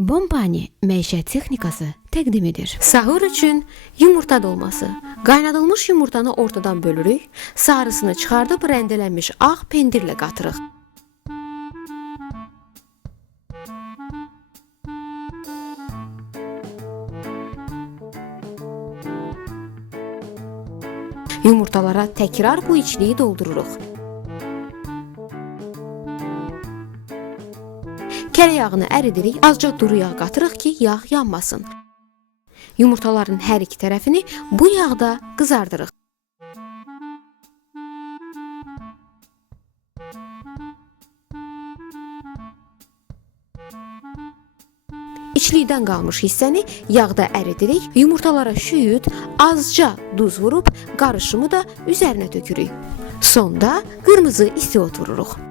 Bombani məişət texnikası təqdim edir. Sahur üçün yumurta dolması. Qaynadılmış yumurtanı ortadan bölürük, sarısını çıxardıb rəndələnmiş ağ pendirlə qatırıq. Yumurtalara təkrar bu içliyi doldururuq. Kərə yağını əridirik, azca duru yağ qatırıq ki, yağ yanmasın. Yumurtaların hər iki tərəfini bu yağda qızardırıq. İçlikdən qalmış hissəni yağda əridirik, yumurtalara şüyüd, azca duz vurub qarışımı da üzərinə tökürük. Sonda qırmızı istiot vururuq.